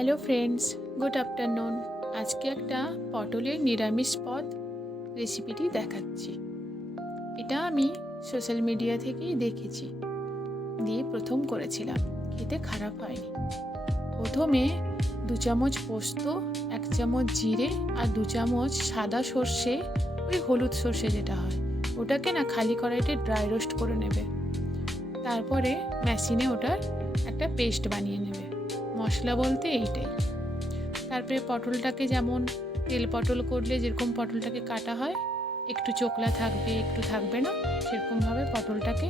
Hello friends, good afternoon. আজকে একটা পটলের নিরামিষ পদ রেসিপিটি দেখাচ্ছি। এটা আমি সোশ্যাল মিডিয়া থেকেই দেখেছি, দিয়ে প্রথম করেছিলাম। খেতে খারাপ হয়নি। প্রথমে 2 চামচ পোস্ত, 1 চামচ জিরে আর 2 চামচ সাদা সর্ষে, ওই হলুদ সর্ষে যেটা হয়, ওটাকে না খালি কড়াইতে ড্রাই রোস্ট করে নেবে। তারপরে মেশিনে ওটার একটা পেস্ট বানিয়ে নেবে। মশলা বলতে এইটাই। তারপরে পটলটাকে যেমন তেল পটল করলে যেরকম পটলটাকে কাটা হয়, একটু চোকলা থাকবে একটু থাকবে না, সেরকমভাবে পটলটাকে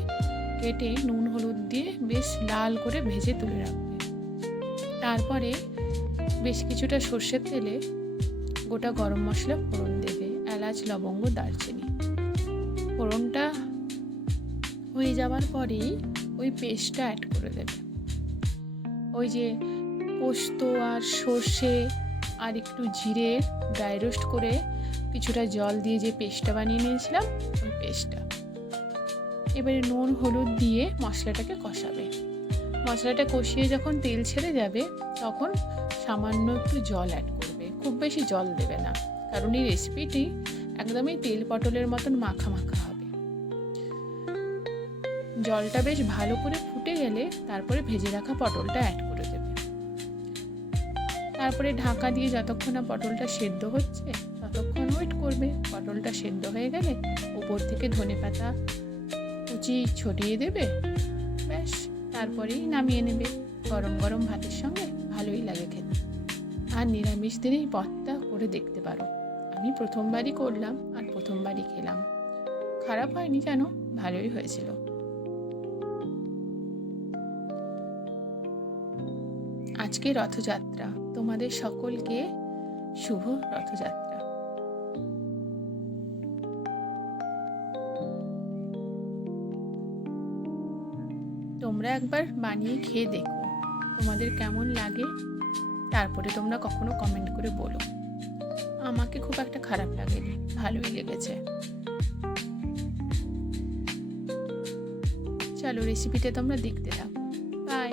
কেটে নুন হলুদ দিয়ে বেশ লাল করে ভেজে তুলে রাখবে। তারপরে বেশ কিছুটা সর্ষের তেলে গোটা গরম মশলা ফোড়ন দেবে, এলাচ লবঙ্গ দারচিনি। ফোড়নটা হয়ে যাওয়ার পরেই ওই পেস্টটা অ্যাড করে দেবে। ওই যে পোস্ত আর সর্ষে আর একটু জিরে ড্রাই রোস্ট করে কিছুটা জল দিয়ে যে পেস্টটা বানিয়ে নিয়েছিলাম, ওই পেস্টটা এবারে নুন হলুদ দিয়ে মশলাটাকে কষাবে। মশলাটা কষিয়ে যখন তেল ছেড়ে যাবে তখন সামান্য একটু জল অ্যাড করবে, খুব বেশি জল দেবে না, কারণ এই রেসিপিটি একদমই তেল পটলের মতন মাখা মাখা হবে। জলটা বেশ ভালো করে ফুটে গেলে তারপরে ভেজে রাখা পটলটা অ্যাড করে দেবে। তারপরে ঢাকা দিয়ে যতক্ষণ না পটলটা সেদ্ধ হচ্ছে ততক্ষণ ওয়েট করবে। পটলটা সেদ্ধ হয়ে গেলে উপর থেকে ধনেপাতা কুচি ছড়িয়ে দেবে, ব্যাস তারপরেই নামিয়ে নেবে। গরম গরম ভাতের সঙ্গে ভালোই লাগে খেতে। আর নিরামিষ দিনেই পদটা করে দেখতে পারো। আমি প্রথমবারই করলাম আর প্রথমবারই খেলাম, খারাপ হয়নি, জানো, ভালোই হয়েছিল। আজকে রথযাত্রা, তোমাদের সকলকে শুভ রথযাত্রা। তোমরা একবার বানিয়ে খেয়ে দেখো তোমাদের কেমন লাগে, তারপরে তোমরা কখনো কমেন্ট করে বলো। আমাকে খুব একটা খারাপ লাগেনি, ভালোই লেগেছে। চলো রেসিপিটা তোমরা দেখতে থাকো। বাই।